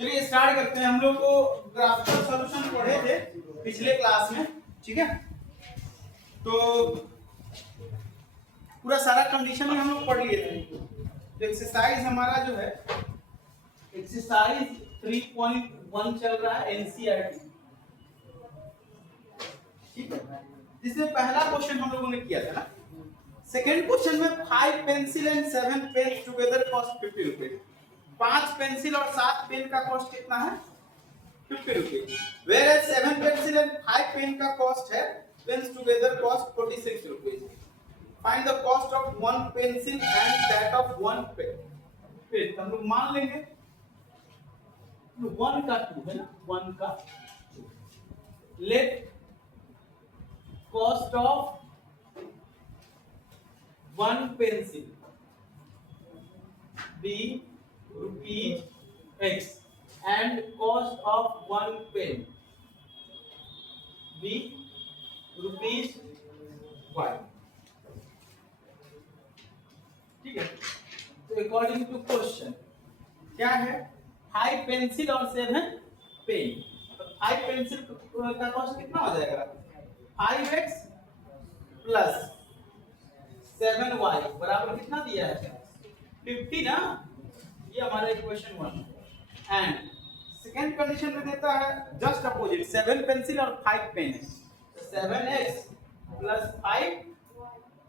चलिए स्टार्ट करते हैं। हम लोग को ग्राफिकल सॉल्यूशन पढ़े थे पिछले क्लास में, ठीक है। तो पूरा सारा कंडीशन में हम लोग पढ़ लिए थे। तो एक्सरसाइज हमारा जो है एक्सरसाइज 3.1 चल रहा है एनसीईआरटी, ठीक है। जिसमें पहला क्वेश्चन हम लोगों ने किया था ना। सेकंड क्वेश्चन में 5 pencil and 7 pen together cost 50 रुपए। 5 पेंसिल और 7 पेन का कॉस्ट कितना है? 50 रुपए। Whereas 7 pencil and 5 pen का कॉस्ट है पेन्स टुगेदर कॉस्ट 46 रुपए। Find the cost of 1 pencil and that of 1 pen. फिर हम लोग मान लेंगे 1 का 2 है ना, 1 का 2। Let cost of 1 pencil be rupees X and cost of 1 pen be rupees Y, ठीक है। तो अकॉर्डिंग टू क्वेश्चन क्या है? 5 पेंसिल और 7 पेन। तो 5 पेंसिल का कॉस्ट कितना हो जाएगा? 5x प्लस 7y बराबर कितना दिया है? 50 ना। ये हमारा इक्वेशन 1 एंड सेकंड कंडीशन में देता है जस्ट अपोजिट 7 पेंसिल और 5 पेन है। तो 7x प्लस 5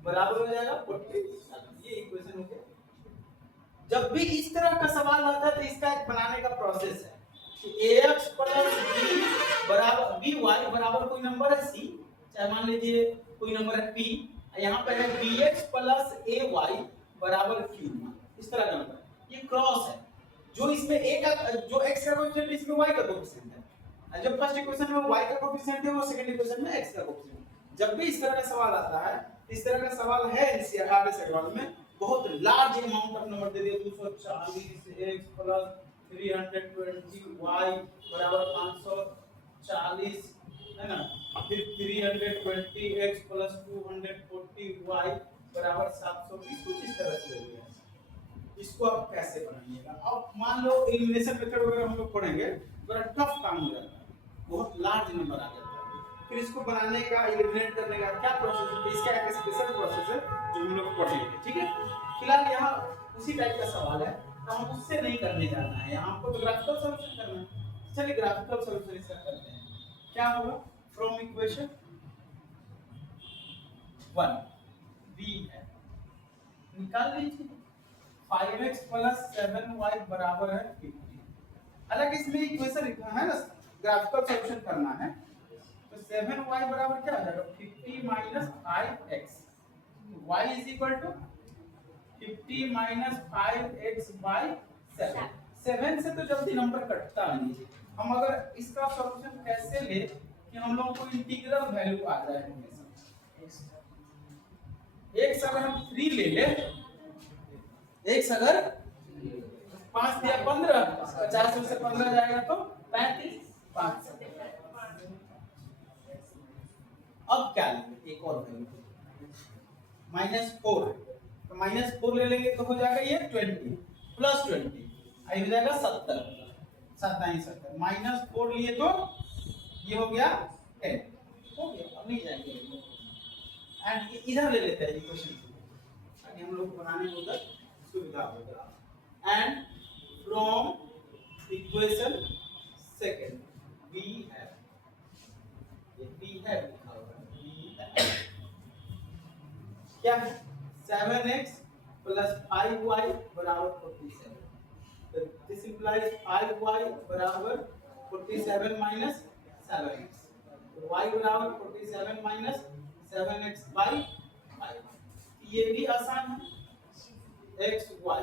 बराबर हो जाएगा 40। ये इक्वेशन हो गया। जब भी इस तरह का सवाल आता है तो इसका एक बनाने का प्रोसेस है कि ax प्लस b बराबर by बराबर कोई नंबर है c, चाहे मान लीजिए कोई नंबर है p, यहाँ पे है bx प्लस ay बराबर q। इस तरह का नंबर, ये क्रॉस है। जो इसमें a का जो x का कोएफिशिएंट है इसमें y का कोएफिशिएंट है। जो फर्स्ट इक्वेशन में y का कोएफिशिएंट है वो सेकंड इक्वेशन में x का कोएफिशिएंट। जब भी इस तरह का सवाल आता है, इस तरह का सवाल है एनसीईआरटी सवाल में बहुत लार्ज अमाउंट ऑफ नंबर दे दिए 240 x प्लस 320 y बराबर 540 है ना, फिर 320 x प्लस 240 y बराबर 720। कुछ इस तरह से दे दिया। इसको आप कैसे बनाइएगा? अब मान लो एलिमिनेशन मेथड वगैरह हम लोग पढ़ेंगे, बड़ा टफ काम हो जाता है, बहुत लार्ज नंबर आ जाता है। फिर इसको बनाने का, एलिमिनेट करने का क्या प्रोसेस है? इसका एक स्पेशल प्रोसेस है जो हम लोग पढ़ेंगे, ठीक है। फिलहाल यहाँ उसी टाइप का सवाल है तो हम उससे नहीं करने जाना है, यहाँ हमको ग्राफिकल सॉल्यूशन करना है। चलिए ग्राफिकल सॉल्यूशन इसका करते हैं। क्या होगा? फ्रॉम इक्वेशन 1 b है, निकाल लीजिए 5x प्लस 7y बराबर है 50। हालांकि इसमें इक्वेशन लिखना है ना, ग्राफिकल सॉल्यूशन करना है। तो 7y बराबर क्या हो जाएगा? 50 minus 5x। y is equal to 50 minus 5x by 7। 7 से तो जल्दी नंबर कटता नहीं। हम अगर इसका सॉल्यूशन कैसे ले कि हम लोगों को इंटीग्रल वैल्यू आ जाए हमेशा। x अगर हम 3 ले ले, x अगर 5 दिया 15, 50 से 15 जाएगा तो 35, 5। अब क्या लेंगे? एक और वैल्यू -4, तो -4 ले लेंगे तो हो जाएगा ये 20 प्लस 20 आई हो जाएगा 70, 70 -4 लिए तो ये हो गया 10 हो गया। अब नहीं जाएंगे एंड इधर ले लेते हैं इक्वेशन ताकि हम लोग बनाने में उधर सुविधा होगा। And from equation second b है, ये b है लिखा होगा, b है क्या है? 7x प्लस 5y बराबर 47। तो दिस इंप्लाइज 5y बराबर 47 माइनस 7x। तो y बराबर 47 माइनस 7x बाई 5। ये भी आसान है। x y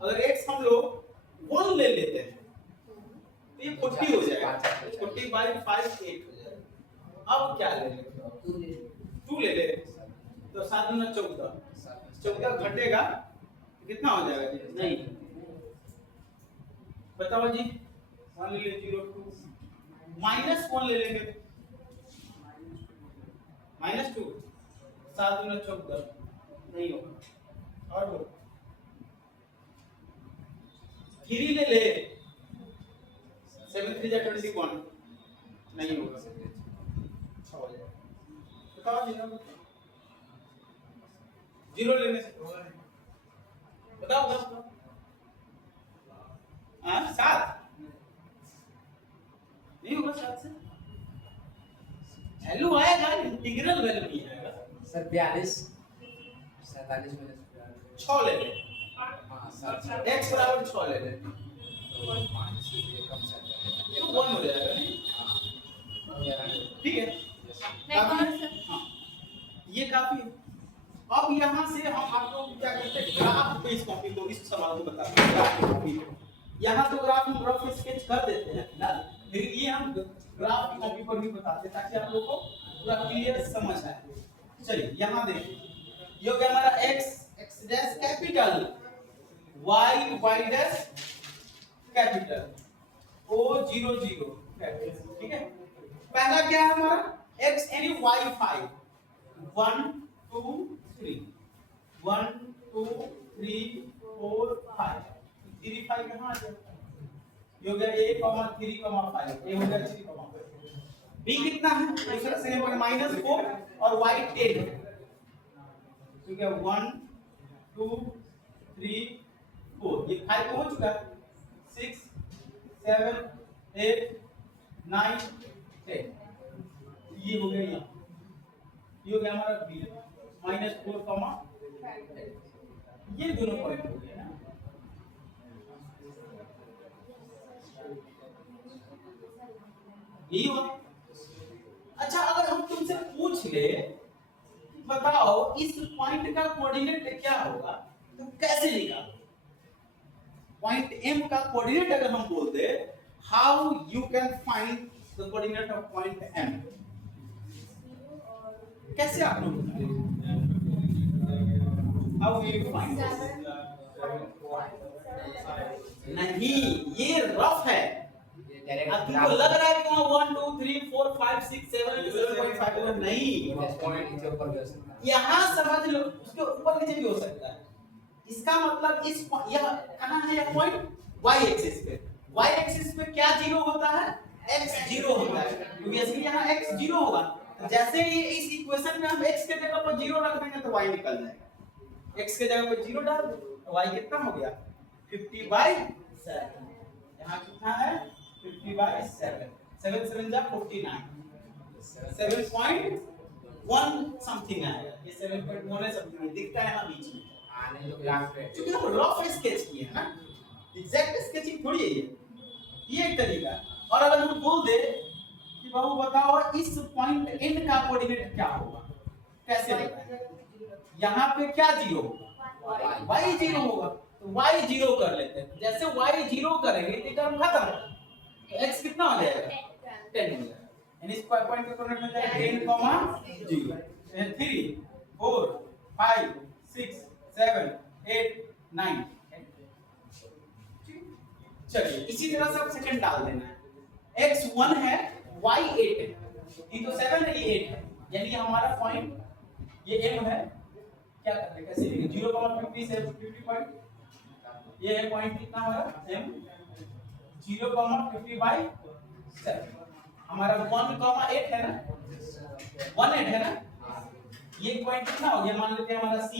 अगर x हम लोग 1 ले लेते हैं तो ये 40 हो जाएगा। 40 बाई 5 8 हो जाएगा। अब क्या ले लेंगे? 2 ले ले तो 7 गुना 14, 14 घटेगा कितना हो जाएगा जी? नहीं बताओ जी। 1 ले ले 0 2 -1 ले लेंगे -2 7 गुना 14 नहीं होगा। और बोलो 3 ले ले 7 3 जा 21 नहीं होगा, 6 हो जाएगा। बताओ जीरो लेने से होगा नहीं। बताओ बताओ हाँ 7 नहीं होगा, 7 से वैल्यू आएगा, इंटीग्रल वैल्यू नहीं आएगा सर 42 47 में 6 ले ले, हाँ 7 x बराबर 6 ले ले तो 5 से ये कम से तो 1 हो जाएगा नहीं, ठीक है काफी है? हाँ ये काफी है। अब यहाँ से हम आप लोग क्या करते हैं, ग्राफ पे इस कॉपी को, इस सवाल को बताते हैं ग्राफ की कॉपी पे। यहाँ तो ग्राफ हम रफ स्केच कर देते हैं ना, लेकिन ये हम ग्राफ की कॉपी पर भी बताते हैं ताकि आप लोग को पूरा क्लियर समझ आए। चलिए यहाँ देखिए, ये हो गया हमारा x x dash capital, y y dash capital, o 0 0 capital, ठीक है। पहला क्या है हमारा x यानी y 5 1 2 3 1 2 3 4 5 3 5 कहाँ आ जाएगा, ये हो गया a 3 5, ये हो गया 3 5। b कितना है दूसरा से -4 और y 10 है, तो क्या 1 2 3 4, ये 5 हो चुका है, 6 7 8 9 10, ये हो गया यहाँ, ये हो गया हमारा b -4, ये दोनों पॉइंट हो गए ना। यही हुआ। अच्छा अगर हम तुमसे पूछ ले बताओ इस पॉइंट का कोऑर्डिनेट क्या होगा, तो कैसे निकालो? पॉइंट m का कोऑर्डिनेट अगर हम बोल दे, how you can find the coordinate of point m, कैसे आप लोग हाउ यू फाइंड? नहीं ये रफ है, अब तुमको लग रहा है कि वहाँ 1 2 3 4 5 6 7 7.5 नहीं, पॉइंट नीचे ऊपर भी हो सकता है, यहाँ समझ लो उसके ऊपर नीचे भी हो सकता है। इसका मतलब इस यह कहाँ है, यह पॉइंट y एक्सिस पे, y एक्सिस पे क्या जीरो होता है, x जीरो होता है, क्योंकि इसलिए यहाँ x जीरो होगा। तो जैसे ही इस इक्वेशन में हम x के जगह पर जीरो रख देंगे तो y निकल जाएगा, x के जगह पर जीरो डाल दो तो y कितना हो गया 50/7, यहाँ कितना है 50/7, 7 7 जा 49, 7.1 समथिंग आएगा, ये 7.1 है समथिंग दिखता है ना बीच में, आने तो ग्राफ पे क्योंकि हम रफ स्केच किए हैं ना, एग्जैक्ट स्केचिंग थोड़ी है ये एक तरीका। और अगर हम बोल दे कि बाबू बताओ इस पॉइंट n का कोऑर्डिनेट क्या होगा, कैसे बताएं? यहाँ पे क्या जीरो होगा, y जीरो होगा, तो y जीरो कर लेते हैं। जैसे y जीरो करेंगे तो टर्म खत्म, तो x कितना हो जाएगा 10 हो जाएगा, यानी इस पॉइंट का कोऑर्डिनेट हो जाएगा 10, 0, 3 4 5 6 7 8 9। चलिए इसी तरह से आप सेकंड डाल देना है, x 1 है y 8 है, ये तो 7 है ये 8 है, यानी हमारा पॉइंट ये m है, क्या करते हैं कैसे लिखेंगे 0,50 से 50 पॉइंट, ये है पॉइंट कितना हमारा m 0,50/7, हमारा 1,8 है ना, 1 8 है ना, ये पॉइंट कितना हो गया मान लेते हैं हमारा c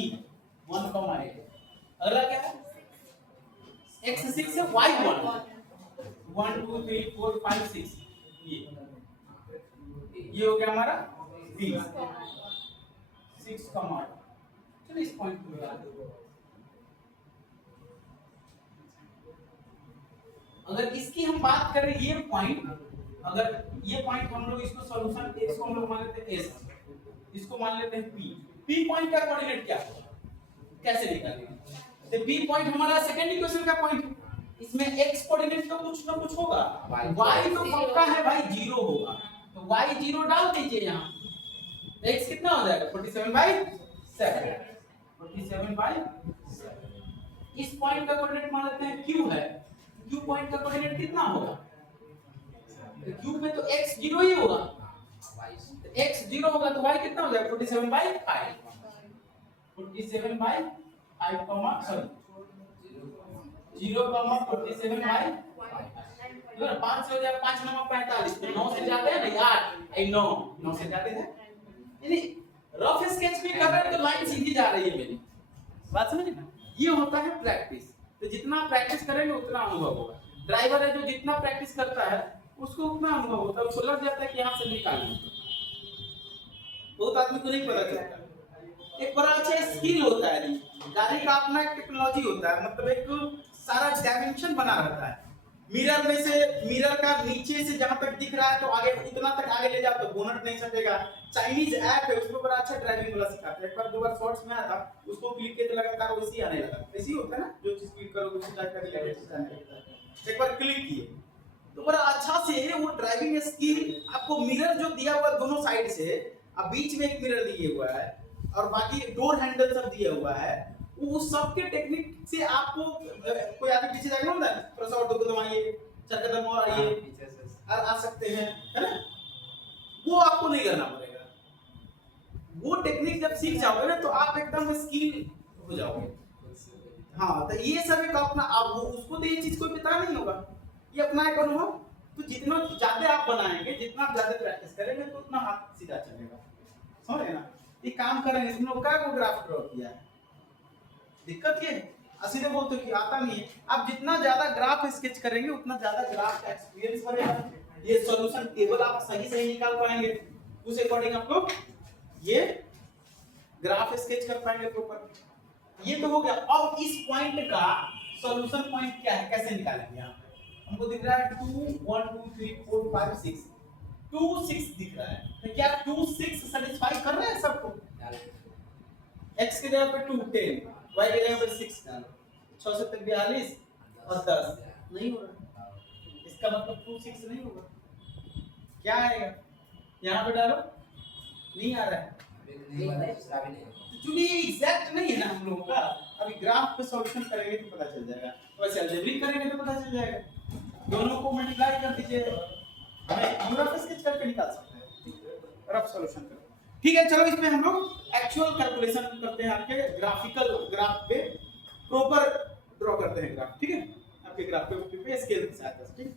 1,8। अगला क्या है x 6 है y 1 1 2 3 4 5 6, ये हो गया हमारा b 6, चलिए इस पॉइंट को मिला दो। अगर इसकी हम बात करें ये पॉइंट, अगर ये पॉइंट हम लोग इसको सॉल्यूशन x को हम लोग मान लेते हैं s, इसको मान लेते हैं p पॉइंट का कोऑर्डिनेट क्या होगा, कैसे निकालेंगे? तो p पॉइंट हमारा सेकंड इक्वेशन का पॉइंट है, इसमें x कोऑर्डिनेट तो कुछ ना कुछ होगा, y तो पक्का है भाई जीरो होगा, तो y जीरो डाल दीजिए यहाँ, तो x कितना हो जाएगा 47/7, 47/7। इस पॉइंट का कोऑर्डिनेट मान लेते हैं q है, q पॉइंट का कोऑर्डिनेट कितना होगा, तो q में तो x जीरो ही होगा, तो x जीरो होगा तो y कितना हो जाएगा 47/5, 47/5 सॉरी 0,47/5, देखो ना 5 से हो जाएगा 5 9 45 तो 9 से ज्यादा है ना 8 9 9 से ज्यादा है यानी रफ स्केच भी कर रहे हैं तो लाइन सीधी जा रही है मेरी बात समझ ना ये होता है प्रैक्टिस तो जितना प्रैक्टिस करेंगे उतना अनुभव होगा ड्राइवर है जो जितना प्रैक्टिस करता है उसको उतना अनुभव होता है उसको लग जाता है कि यहाँ से निकालना बहुत आदमी को नहीं पता चलता एक बड़ा अच्छा स्किल होता है गाड़ी का अपना एक टेक्नोलॉजी होता है मतलब एक सारा डायमेंशन बना रहता है मिरर में से मिरर का नीचे से जहां तक दिख रहा है तो आगे उतना तक आगे ले जाओ तो बोनट नहीं सटेगा चाइनीज ऐप है उसमें बड़ा अच्छा ड्राइविंग वाला सिखाते हैं एक बार दो बार शॉर्ट्स में आया था उसको क्लिक किया तो लगातार वैसे ही आने लगा ऐसे ही होता है ना जो चीज क्लिक करोगे उसी टाइप का रिलेटेड आने लगता है एक बार क्लिक किए तो बड़ा अच्छा से वो ड्राइविंग स्किल आपको मिरर जो दिया हुआ दोनों साइड से अब बीच में एक मिरर दिए हुआ है और बाकी डोर हैंडल सब दिया हुआ है वो सब के टेक्निक से आपको कोई आगे पीछे जाएगा ना थोड़ा सा और दो कदम आइए 4 कदम और आइए और आ सकते हैं है ना वो आपको नहीं करना पड़ेगा वो टेक्निक जब सीख जाओगे ना तो आप एकदम स्किल हो जाओगे हाँ तो ये सब एक अपना आप वो उसको तो ये चीज कोई पता नहीं होगा ये अपना एक अनुभव तो जितना ज्यादा आप बनाएंगे जितना आप ज्यादा प्रैक्टिस करेंगे तो उतना हाथ सीधा चलेगा समझ रहे ना ये काम करेंगे तुम लोग क्या को ग्राफ ड्रॉ किया है दिक्कत ये है सीधे बोलते कि आता नहीं है आप जितना ज्यादा ग्राफ स्केच करेंगे उतना ज्यादा ग्राफ का एक्सपीरियंस बढ़ेगा ये सॉल्यूशन टेबल आप सही सही निकाल पाएंगे उस अकॉर्डिंग आप लोग ये ग्राफ स्केच कर पाएंगे प्रॉपर ये तो हो गया अब इस पॉइंट का सॉल्यूशन पॉइंट क्या है कैसे निकालेंगे यहां पे हमको दिख रहा है 2 1 2 3 4 5 6 2 6 दिख रहा है तो क्या 2 6 सैटिस्फाई कर रहा है सबको x की जगह पे 2 10 y की जगह पे 6 डालो 6 से 42 और 10 नहीं हो रहा इसका मतलब 2 6 नहीं होगा क्या आएगा यहां पे डालो नहीं आ रहा है क्योंकि ये एग्जैक्ट नहीं है ना हम लोगों का अभी ग्राफ पे सॉल्यूशन करेंगे तो पता चल जाएगा वैसे अलजेब्रिक करेंगे तो पता चल जाएगा दोनों को मल्टीप्लाई कर दीजिए हमें ग्राफ स्केच करके निकाल सकते हैं रफ सॉल्यूशन करो ठीक है चलो इसमें हम लोग एक्चुअल कैलकुलेशन करते हैं आपके ग्राफिकल ग्राफ पे प्रॉपर ड्रॉ करते हैं ग्राफ ठीक है आपके ग्राफ पे स्केल के साथ ठीक